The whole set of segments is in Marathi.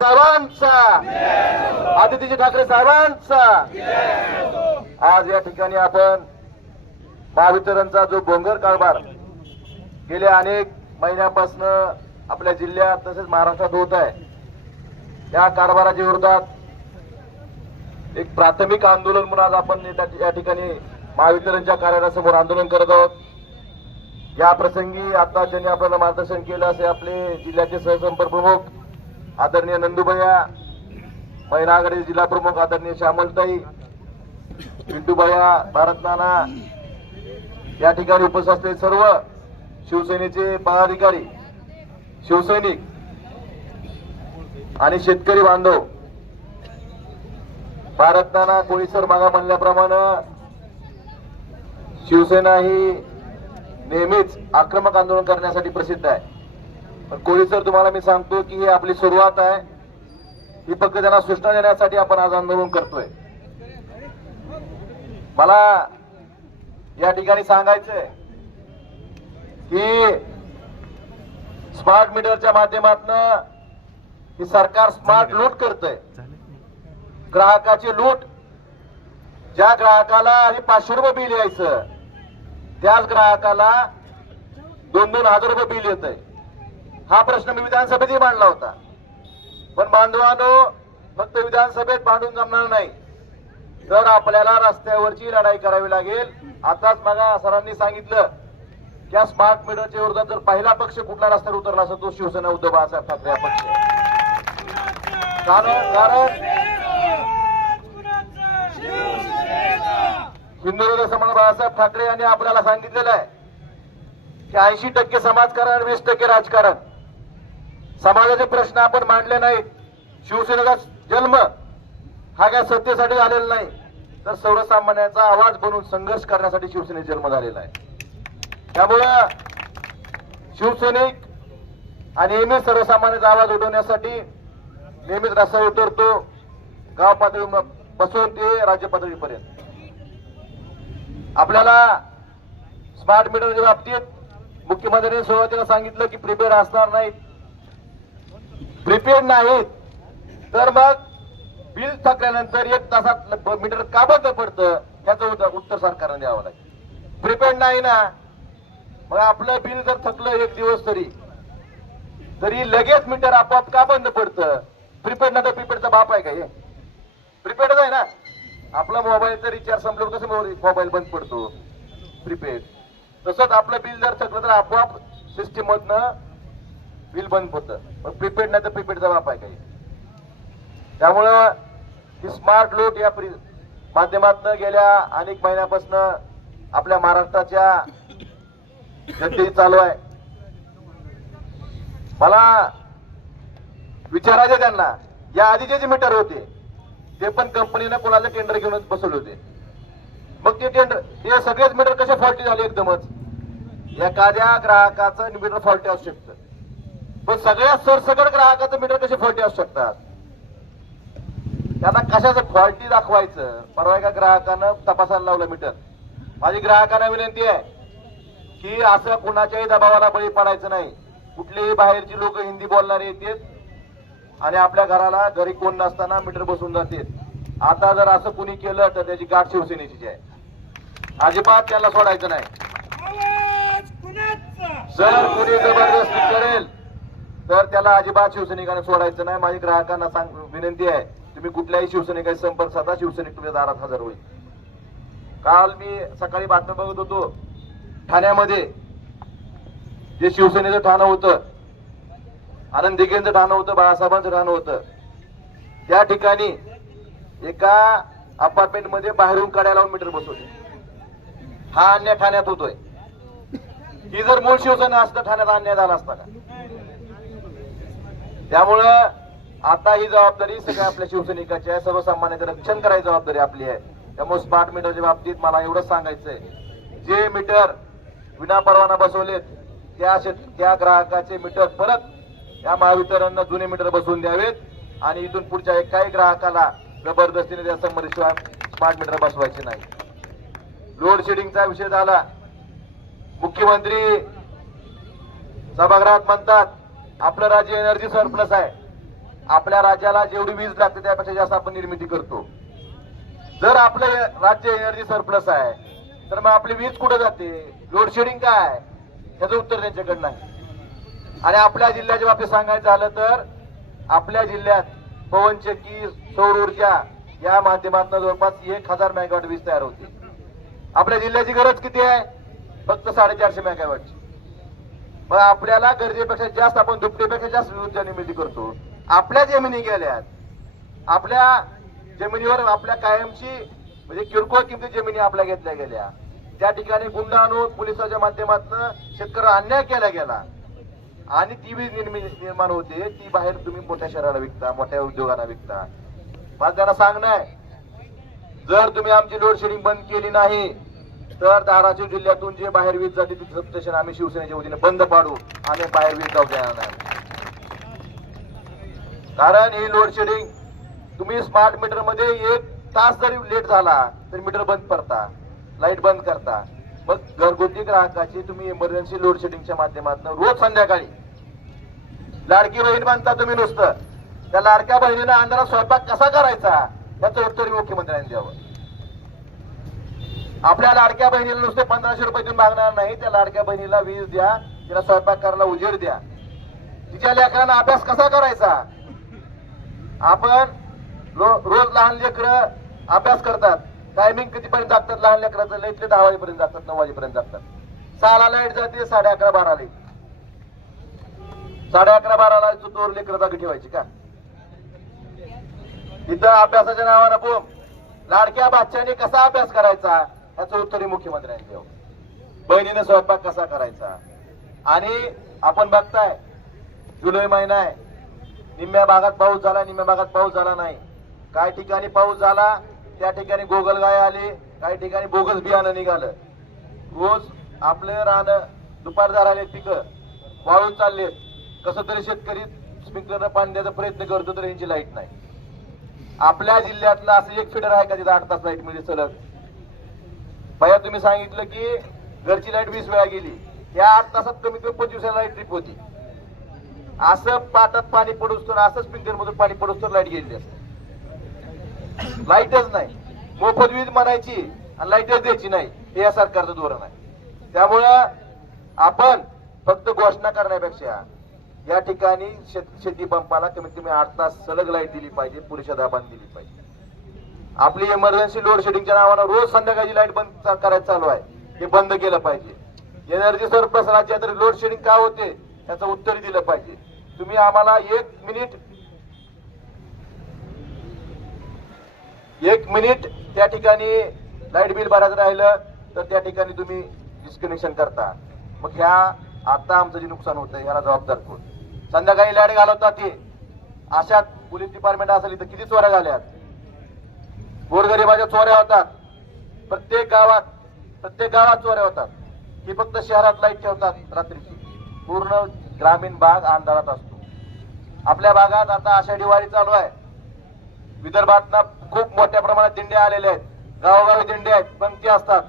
साहेबांचा, आदित्य ठाकरे साहेबांचा। आज या ठिकाणी आपण महावितरणचा जो भोंगर कारभार गेल्या अनेक महिन्यापासून आपल्या जिल्ह्यात तसेच महाराष्ट्रात होत आहे, त्या कारभाराच्या विरोधात एक प्राथमिक आंदोलन म्हणून आज आपण या ठिकाणी महावितरणच्या कार्यालयासमोर आंदोलन करत आहोत। या प्रसंगी आता ज्यांनी आपल्याला मार्गदर्शन केलं असे आपले जिल्ह्याचे सहसंपर्क प्रमुख आदरणीय नंदूभैया, महिला आघाडी जिल्हा प्रमुख आदरणीय श्यामलताई, पिंटूभैया, भारत नाना, या ठिकाणी उपस्थित असलेले सर्व शिवसेनेचे पदाधिकारी, शिवसैनिक आणि शेतकरी बांधव। भारत नाना कोळीसर मागा म्हणल्याप्रमाणे शिवसेना ही नेहमीच आक्रमक आंदोलन करण्यासाठी प्रसिद्ध आहे। पण कोळीसर तुम्हाला मी सांगतो की ही आपली सुरुवात आहे, ही फक्त त्यांना सूचना देण्यासाठी आपण आज आंदोलन करतोय। मला या ठिकाणी सांगायचंय की स्मार्ट मीटरच्या माध्यमातून ही सरकार स्मार्ट लूट करतंय, ग्राहकाची लूट। ज्या ग्राहकाला हे 500 रुपये बिल यायचं, त्याच ग्राहकाला 2-2 हजार रुपये बिल येत आहे। हा प्रश्न मी विधानसभेतही मांडला होता, पण बांधवांनो, फक्त विधानसभेत मांडून जमणार नाही, तर आपल्याला रस्त्यावरची लढाई करावी लागेल। आताच बघा सरांनी सांगितलं की स्मार्ट मीटरच्या विरोधात जर पहिला पक्ष कुठला रस्त्यावर उतरला असेल तो शिवसेना उद्धव बाळासाहेब ठाकरे हा पक्ष। कारण हिंदू समाज बाळासाहेब ठाकरे यांनी आपल्याला सांगितलेलं आहे की 80% समाजकारण आणि 20% राजकारण। समाजाचे प्रश्न आपण मांडले नाहीत। शिवसेनेचा जन्म हा काय सत्तेसाठी झालेला नाही, तर सर्वसामान्यांचा आवाज बनून संघर्ष करण्यासाठी शिवसेनेचा जन्म झालेला आहे। त्यामुळं शिवसैनिक आणि नेहमी सर्वसामान्यांचा आवाज उठवण्यासाठी नेहमीच रस्त्यावर उतरतो, गाव पातळीपासून ते राज्य पातळीपर्यंत। आपल्याला स्मार्ट मीटरच्या बाबतीत मुख्यमंत्र्यांनी सुरुवातीला सांगितलं की प्रीपेड असणार नाहीत। प्रीपेड नाहीत तर मग बिल थकल्यानंतर 1 तासात मीटर का बंद पडतं, त्याचं उत्तर सरकारने द्यावं लागेल। प्रीपेड नाही ना, मग आपलं बिल जर थकलं 1 दिवस तरी लगेच मीटर आपोआप का बंद पडतं? प्रीपेड ना, तर प्रीपेडचा बाप आहे का हे? प्रीपेडच आहे ना। आपला मोबाईलचा रिचार्ज संपल्यावर कसं मोबाईल बंद पडतो? प्रीपेड। तसंच आपलं बिल जर थकलं तर आपोआप सिस्टीम मधनं बिल बंद होतं, पण प्रीपेड नाही तर प्रीपेडचा बाप आहे काही। त्यामुळं ही स्मार्ट लूट या माध्यमातून गेल्या अनेक महिन्यापासून आपल्या महाराष्ट्राच्या जनतेची चालू आहे। मला विचारायचे त्यांना, या आधीचे जे मीटर होते ते पण कंपनीने कोणाचे टेंडर घेऊन बसवले होते, मग ते टेंडर हे सगळेच मीटर कसे फॉल्टी झाले एकदमच? एखाद्या ग्राहकाचं मीटर फॉल्टी असू शकतं, पण सगळ्या सरसकट ग्राहकाचं मीटर कसे फॉल्टी असू शकतात? त्यांना कशाचं फॉल्टी दाखवायचं? परवा एका ग्राहकानं तपासायला लावलं मीटर। माझी ग्राहकांना विनंती आहे की असं कुणाच्याही दबावाला बळी पडायचं नाही। कुठलेही बाहेरची लोक हिंदी बोलणारे येतात आणि आपल्या घरी कोण नसताना मीटर बसून जातात। आता जर असं कुणी केलं तर त्याची गाठ शिवसेनेची आहे, अजिबात त्याला सोडायचं नाही। जर कुणी जबरदस्ती करेल तर त्याला अजिबात शिवसैनिकांना सोडायचं नाही। माझी ग्राहकांना विनंती आहे, तुम्ही कुठल्याही शिवसैनिकाशी संपर्क साधा, शिवसैनिक तुमच्या दारात हजर होईल। काल मी सकाळी बातम्या बघत होतो, ठाण्यामध्ये जे शिवसेनेचं ठाणं होतं, आनंद दिघेंचं ठाणं होतं, बाळासाहेबांचं ठाणं होतं, त्या ठिकाणी एका अपार्टमेंट मध्ये बाहेरून काड्या लावून मीटर बसवले। हा अन्याय ठाण्यात होतोय। ही जर मूळ शिवसेना असतं ठाण्यात अन्याय झाला असता का? त्यामुळं आता ही जबाबदारी सगळ्या आपल्या शिवसैनिकाची आहे, सर्वसामान्यांचं रक्षण करायची जबाबदारी आपली आहे। त्यामुळे स्मार्ट मीटरच्या बाबतीत मला एवढंच सांगायचंय, जे मीटर विनापरवाना बसवलेत त्या ग्राहकाचे मीटर परत या महावितरणनं जुने मीटर बसवून द्यावेत आणि इथून पुढच्या एकाही ग्राहकाला जबरदस्तीने त्या संमतीशिवाय स्मार्ट मीटर बसवायचे नाही। लोड शेडिंगचा विषय झाला, मुख्यमंत्री सभागृहात म्हणतात आपलं राज्य एनर्जी सरप्लस आहे, आपल्या राज्याला जेवढी वीज लागते त्यापेक्षा जास्त आपण निर्मिती करतो. जर आपलं राज्य एनर्जी सरप्लस आहे तर मग आपली वीज कुठे जाते, लोडशेडिंग काय, याचं उत्तर त्यांच्याकडे नाही. आणि आपल्या जिल्ह्याच्या बाबतीत सांगायचं झालं तर आपल्या जिल्ह्यात पवनचक्की, सौर ऊर्जा या माध्यमातून जवळपास 1000 मेगावॉट वीज तयार होती. आपल्या जिल्ह्याची गरज किती आहे, फक्त 450 मेगावॉटची. मग आपल्याला गरजेपेक्षा जास्त आपण दुपटीपेक्षा जास्त ऊर्जा निर्मिती करतो. आपल्या जमिनी गेल्यात, आपल्या जमिनीवर आपल्या कायमची म्हणजे किरकोळ किमती जमिनी आपल्या घेतल्या गेल्या. त्या ठिकाणी गुंड आणून पोलिसाच्या माध्यमातून शेतकऱ्याला अन्याय केला गेला आणि ती वीज निर्माण होते, ती बाहेर तुम्ही मोठ्या शहराला विकता, मोठ्या उद्योगांना विकता. मला त्यांना सांगणं आहे, जर तुम्ही आमची लोड शेडिंग बंद केली नाही तर धाराशिव जिल्ह्यातून जे बाहेर वीज जाते ती सबस्टेशन आम्ही शिवसेनेच्या वतीने बंद पाडू आणि बाहेर वीज जाऊ देणार नाही. कारण ही लोड शेडिंग तुम्ही स्मार्ट मीटर मध्ये 1 तास जरी लेट झाला तर मीटर बंद करता, लाईट बंद करता. मग घरगुती ग्राहकाची तुम्ही इमर्जन्सी लोड शेडिंगच्या माध्यमातून रोज संध्याकाळी लाडकी बहीण बांधता तुम्ही नुसतं, त्या लाडक्या बहिणीनं अंधारात स्वयंपाक कसा करायचा याचं उत्तर मुख्यमंत्र्यांनी द्यावं. आपल्या लाडक्या बहिणीला नुसते 1500 रुपये देऊन मागणार नाही, त्या लाडक्या बहिणीला वीज द्या, तिला स्वयंपाक करायला उजेड द्या. तिच्या लेकरांना अभ्यास कसा करायचा, आपण रोज लहान लेकरं अभ्यास करतात, टायमिंग कितीपर्यंत जातात लहान लेकराचं, लईतले 10 वाजेपर्यंत जातात, 9 वाजेपर्यंत जातात. 6ला लाईट जाते, 11:30 12ला 11:30 12ला चोर लेकरं जागी ठेवायची का. तिथं अभ्यासाच्या नावानं बोम, लाडक्या बादशाने कसा अभ्यास करायचा याचं उत्तरही मुख्यमंत्र्यांनी द्यावं. बहिणीने स्वयंपाक कसा करायचा. आणि आपण बघताय जुलै महिना आहे, निम्म्या भागात पाऊस झाला, निम्म्या भागात पाऊस झाला नाही. काही ठिकाणी पाऊस झाला, त्या ठिकाणी गोगलगाय आली, काही ठिकाणी बोगस बियाणं निघालं. रोज आपले रान दुपार झाले पिकं वाळून चाललेत. कसं तरी शेतकरी स्प्रिंकलरनं पाणी द्यायचा प्रयत्न करतो तर यांची लाईट नाही. आपल्या जिल्ह्यातलं असं एक फिडर आहे का तिथं 8 तास लाईट मिळते सलग. पहिला तुम्ही सांगितलं की घरची लाईट 20 वेळा गेली, या 8 तासात कमीत कमी 25 वेळा लाईट ट्रिप होती. असं पाटात पाणी पडूस तर, असं स्प्रिंकलर मधून पाणी पडूस तर लाईट गेली असते. लाईटच नाही, मोफत वीज म्हणायची आणि लाईटच द्यायची नाही, हे या सरकारचं धोरण आहे. त्यामुळं आपण फक्त घोषणा करण्यापेक्षा या ठिकाणी शेती पंपाला कमीत कमी 8 तास सलग लाईट दिली पाहिजे, पुरेशा दाबाने दिली पाहिजे. आपली इमर्जन्सी लोड शेडिंगच्या नावानं रोज संध्याकाळची लाईट बंद करायचं चालू आहे, हे बंद केलं पाहिजे. एनर्जी सरप्लस राज्यात लोड शेडिंग का होते याचं उत्तर दिलं पाहिजे. तुम्ही आम्हाला 1 मिनिट त्या ठिकाणी लाईट बिल भरायचं राहिलं तर त्या ठिकाणी तुम्ही डिस्कनेक्शन करता. मग ह्या आता आमचं जे नुकसान होतं याला जबाबदार कोण. संध्याकाळी लाईट घालवतात ते, अशात पोलीस डिपार्टमेंट असेल इथं किती चोऱ्या झाल्यात, गोरगरिबाच्या चोऱ्या होतात. प्रत्येक गावात चोऱ्या होतात. ही फक्त शहरात लाईट ठेवतात रात्रीची, पूर्ण ग्रामीण भाग अंधारात असतो. आपल्या भागात आता आषाढी वारी चालू आहे, विदर्भात खूप मोठ्या प्रमाणात दिंड्या आलेल्या आहेत, गावोगावी दिंड्या आहेत, पंक्ती असतात,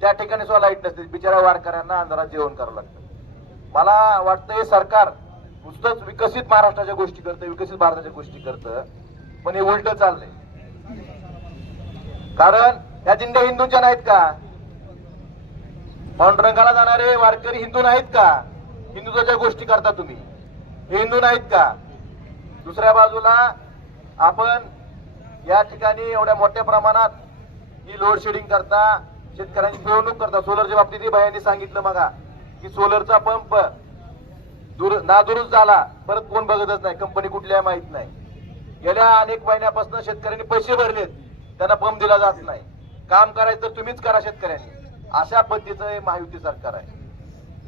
त्या ठिकाणी सुद्धा लाईट नसते. बिचारा वारकऱ्यांना अंधारात जेवण करावं लागतं. मला वाटतं हे सरकार नुसतंच विकसित महाराष्ट्राच्या गोष्टी करतं, विकसित भारताच्या गोष्टी करतं, पण हे उलट चाललंय. कारण या दिंड्या हिंदूंच्या नाहीत का, पांडुरंगाला जाणारे वारकरी हिंदू नाहीत का, हिंदुत्वाच्या गोष्टी करता तुम्ही, हे हिंदू नाहीत का. दुसऱ्या बाजूला आपण या ठिकाणी एवढ्या मोठ्या प्रमाणात ही लोड शेडिंग करता, शेतकऱ्यांची पिळवणूक करता. सोलरच्या बाबतीत भयांनी सांगितलं मगा की सोलरचा पंप नादुरुस्त झाला, परत कोण बघतच नाही, कंपनी कुठली आहे माहित नाही. गेल्या अनेक महिन्यापासून शेतकऱ्यांनी पैसे भरलेत, त्यांना पंप दिला जात नाही. काम करायचं तर तुम्हीच करा शेतकऱ्यांनी, अशा पद्धतीचं हे महायुती सरकार आहे.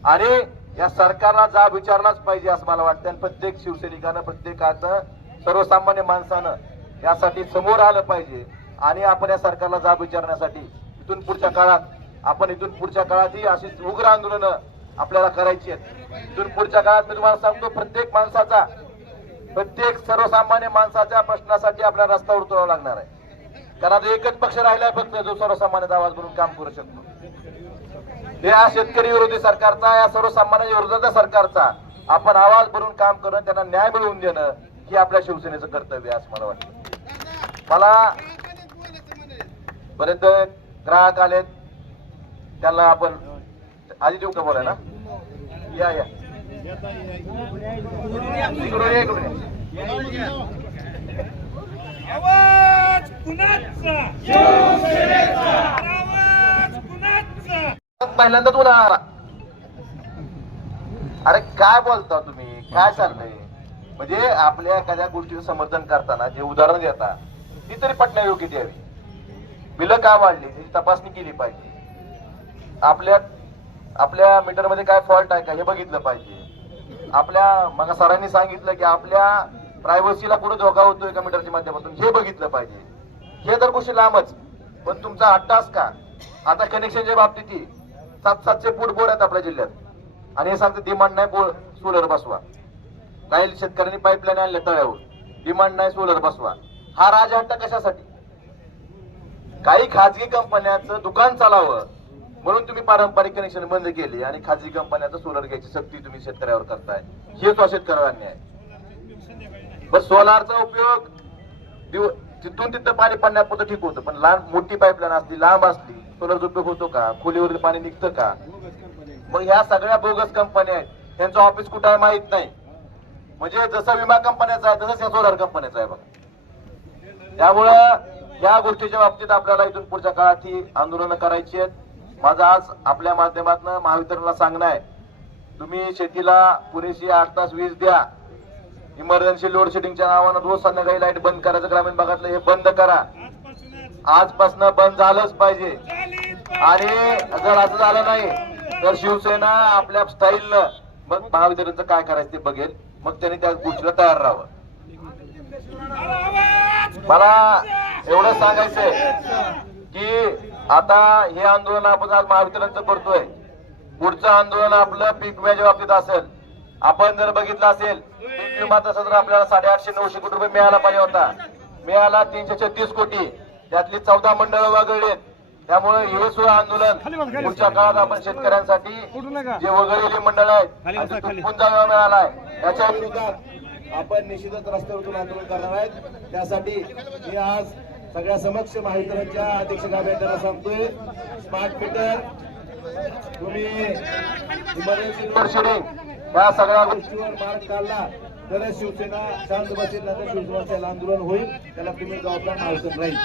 आणि या सरकारला जाब विचारलाच पाहिजे असं मला वाटतं. आणि प्रत्येक शिवसैनिकानं, प्रत्येकाचं, सर्वसामान्य माणसानं यासाठी समोर आलं पाहिजे. आणि आपण या सरकारला जाब विचारण्यासाठी इथून पुढच्या काळात ही अशी उग्र आंदोलनं आपल्याला करायची आहेत. इथून पुढच्या काळात मी तुम्हाला सांगतो, प्रत्येक सर्वसामान्य माणसाच्या प्रश्नासाठी आपल्याला रस्त्यावर उतरावं लागणार आहे. कारण एकच पक्ष राहिलाय फक्त जो सर्वसामान्य आवाज बनून काम करू शकतो. या शेतकरी विरोधी सरकारचा, या सर्वसामान्य विरोधाच्या सरकारचा आपण आवाज बनून काम करणं, त्यांना न्याय मिळवून देणं हे आपल्या शिवसेनेचं कर्तव्य आहे असं मला वाटतं. मला पर्यंत ग्राहक आलेत, त्यांना आपण आधी देऊ का बोलायला? या या इकडून ये, इकडून ये. आवाज कुणाचा? शिवसेनेचा. आवाज कुणाचा? पहिल्यांदा तुला अरे काय बोलता तुम्ही, काय चाललंय? म्हणजे आपल्या एखाद्या गोष्टीचं समर्थन करताना जे उदाहरण देता ती तरी पटण्यायोग्य द्यावी. बिलं का वाढली त्याची तपासणी केली पाहिजे. आपल्या मीटरमध्ये काय फॉल्ट आहे का हे बघितलं पाहिजे. मग सरांनी सांगितलं की आपल्या प्रायव्हसीला पुढे धोका होतोय का मीटरच्या माध्यमातून हे बघितलं पाहिजे. हे तर गोष्टी लांबच, पण तुमचा अट्टास का? आता कनेक्शनच्या बाबतीत 700 फूट बोर आहेत आपल्या जिल्ह्यात आणि हे सांगते डिमांड नाही सोलर बसवा. काही शेतकऱ्यांनी पाईपलाईन आणल्या तळ्यावर, डिमांड नाही सोलर बसवा. हा राजहट्टा कशासाठी? काही खाजगी कंपन्यांचं दुकान चालावं म्हणून तुम्ही पारंपरिक कनेक्शन बंद केली आणि खाजगी कंपन्यांचं सोलर घ्यायची सक्ती तुम्ही शेतकऱ्यावर करताय. हे तो शेतकऱ्यावर अन्याय. पण सोलारचा उपयोग तिथून तिथं पाणी पडण्यापुरतं ठीक होतं, पण मोठी पाईपलाईन असली, लांब असली, सोलरचा उपयोग होतो का? खोलीवर पाणी निघतं का? मग ह्या सगळ्या बोगस कंपन्या आहेत, त्यांचं ऑफिस कुठं आहे माहित नाही. म्हणजे जसं विमा कंपन्याचा आहे तसंच या सोलार कंपन्याचा आहे बघा. त्यामुळं या गोष्टीच्या बाबतीत आपल्याला इथून पुढच्या काळात ही आंदोलनं करायची आहेत. माझं आज आपल्या माध्यमातून महावितरणला सांगणं आहे, तुम्ही शेतीला पुरेशी 8 तास वीज द्या. इमर्जन्सी लोड शेडिंगच्या नावानं रोज संध्याकाळी लाईट बंद करायचं ग्रामीण भागातलं हे बंद करा. आजपासून बंद झालंच पाहिजे. आणि जर असं झालं नाही तर शिवसेना आपल्या स्टाईलनं मग महावितरणचं काय करायचं ते बघेल, मग त्यांनी त्या गोष्टीला तयार राहावं. मला एवढं सांगायचंय की आता हे आंदोलन आपण आज महावितरणचं करतोय. पुढचं आंदोलन आपलं पीक विम्याच्या बाबतीत असेल. आपण जर बघितलं असेल पीक विमा तसं तर आपल्याला 850-900 कोटी रुपये मिळाला पाहिजे होता. मिळाला 336 कोटी, त्यातली 14 मंडळं वगळलेत. त्यामुळे हे सुद्धा आंदोलन पुढच्या काळात आपण शेतकऱ्यांसाठी जे वगळलेली मंडळ आहेत पुन्हा मिळालाय त्याच्या विरोधात आपण निश्चितच रस्त्यावरून आंदोलन करणार आहेत. त्यासाठी मी आज सगळ्या समक्ष महावितरणच्या अध्यक्षांना सांगतोय, स्मार्ट मीटर तुम्ही इमर्जन्सी लोड शेडिंग या सगळ्या गोष्टीवर मार्ग काढला तर शिवसेना शांत बसेल, नाही तर शिवसेनेचं आंदोलन होईल. त्याला तुम्ही जबाबदार महावितरण राहील.